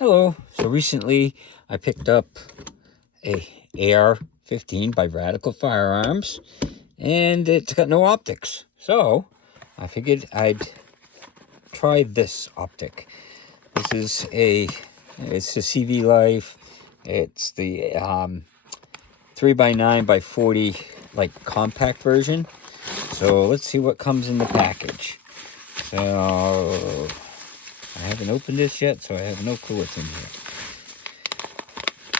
Hello. So recently I picked up a AR-15 by Radical Firearms, and it's got no optics. So I figured I'd try this optic. This is it's the CV Life. It's the 3x9x40 like compact version. So let's see what comes in the package. So I haven't opened this yet, so I have no clue what's in here.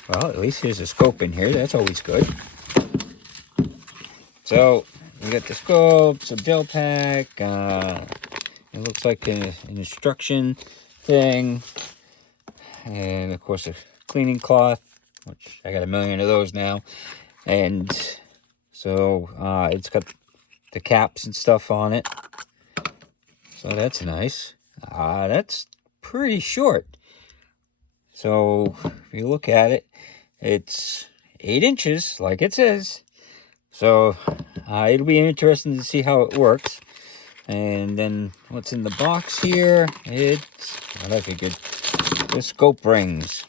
Well, at least there's a scope in here. That's always good. So we got the scope, some gel pack. It looks like an instruction thing, and of course a cleaning cloth, which I got a million of those now. And so it's got the caps and stuff on it. So that's nice. That's pretty short. So if you look at it, it's 8 inches, like it says. So it'll be interesting to see how it works. And then what's in the box here? It's, well, I figured, the scope rings.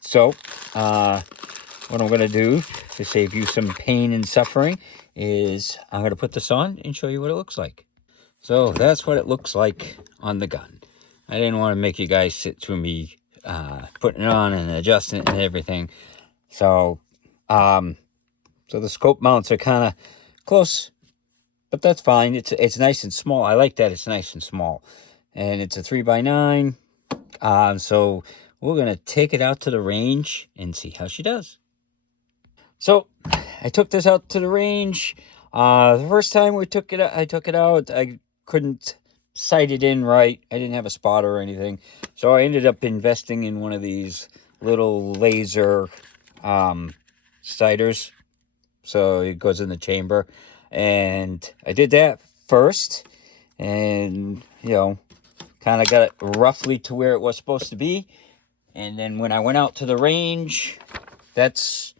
So what I'm going to do to save you some pain and suffering is I'm going to put this on and show you what it looks like. So that's what it looks like on the gun. I didn't want to make you guys sit through me putting it on and adjusting it and everything. So so the scope mounts are kind of close, but that's fine. It's nice and small. I like that it's nice and small. And it's a 3x9. So we're going to take it out to the range and see how she does. So I took this out to the range. The first time I took it out, I couldn't sight it in right. I didn't have a spotter or anything. So I ended up investing in one of these little laser sighters. So it goes in the chamber. And I did that first. And, kind of got it roughly to where it was supposed to be. And then when I went out to the range, that's,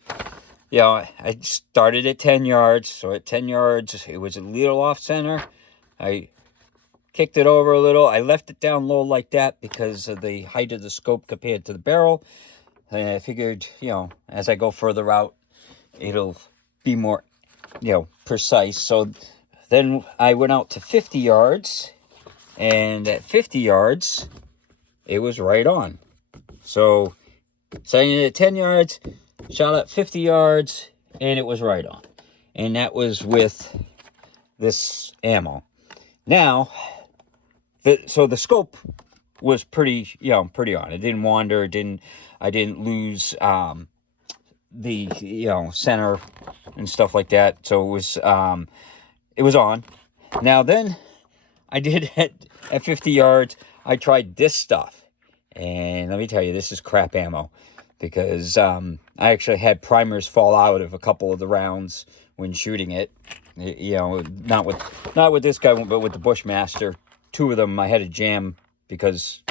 I started at 10 yards. So at 10 yards, it was a little off center. I kicked it over a little. I left it down low like that because of the height of the scope compared to the barrel. And I figured, as I go further out, it'll be more, precise. So then I went out to 50 yards. And at 50 yards, it was right on. So sighting it at 10 yards, shot at 50 yards, and it was right on. And that was with this ammo. Now, so the scope was pretty on. It didn't wander. I didn't lose the center and stuff like that. So it was on. Now then, I did at 50 yards. I tried this stuff, and let me tell you, this is crap ammo, because I actually had primers fall out of a couple of the rounds when shooting it. Not with this guy, but with the Bushmaster. 2 of them I had to jam because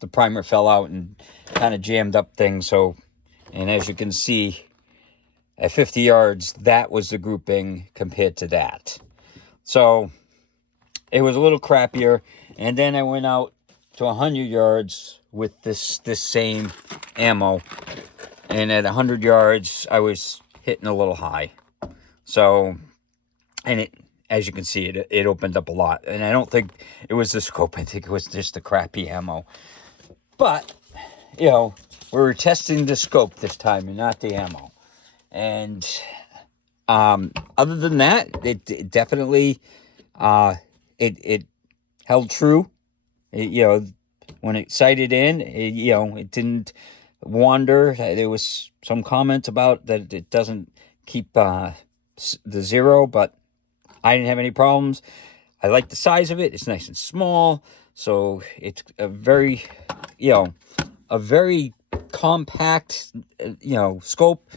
the primer fell out and kind of jammed up things. So, and as you can see, at 50 yards, that was the grouping compared to that. So it was a little crappier. And then I went out to 100 yards with this same ammo. And at 100 yards, I was hitting a little high. So, and as you can see, it opened up a lot. And I don't think it was the scope. I think it was just the crappy ammo. But, we were testing the scope this time and not the ammo. And other than that, it definitely, it held true. When it sighted in, it didn't wander. There was some comments about that it doesn't keep the 0, but I didn't have any problems. I like the size of it. It's nice and small. So it's a very compact, scope.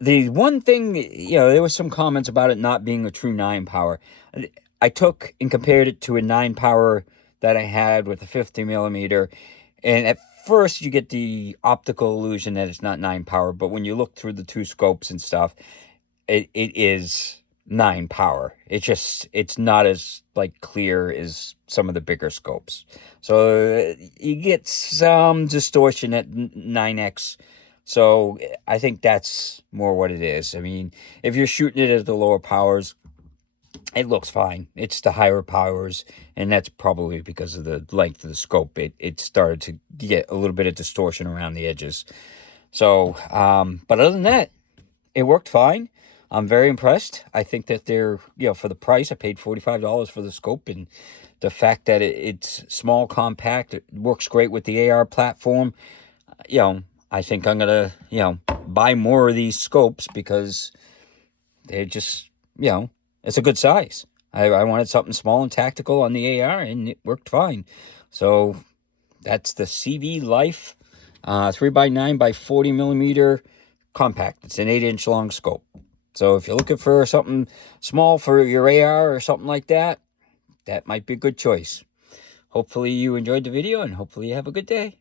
The one thing, there was some comments about it not being a true 9 power. I took and compared it to a 9 power that I had with a 50 millimeter. And at first you get the optical illusion that it's not 9 power. But when you look through the 2 scopes and stuff, it is 9 power. It's not as like clear as some of the bigger scopes. So you get some distortion at 9x. So I think that's more what it is. I mean, if you're shooting it at the lower powers, it looks fine. It's the higher powers, and that's probably because of the length of the scope. It started to get a little bit of distortion around the edges. So, but other than that, it worked fine. I'm very impressed. I think that they're, for the price, I paid $45 for the scope, and the fact that it's small, compact, it works great with the AR platform. I think I'm going to, buy more of these scopes because they're just, it's a good size. I wanted something small and tactical on the AR, and it worked fine. So that's the CV Life 3x9 by 40 millimeter compact. It's an 8-inch long scope. So if you're looking for something small for your AR or something like that, that might be a good choice. Hopefully you enjoyed the video, and hopefully you have a good day.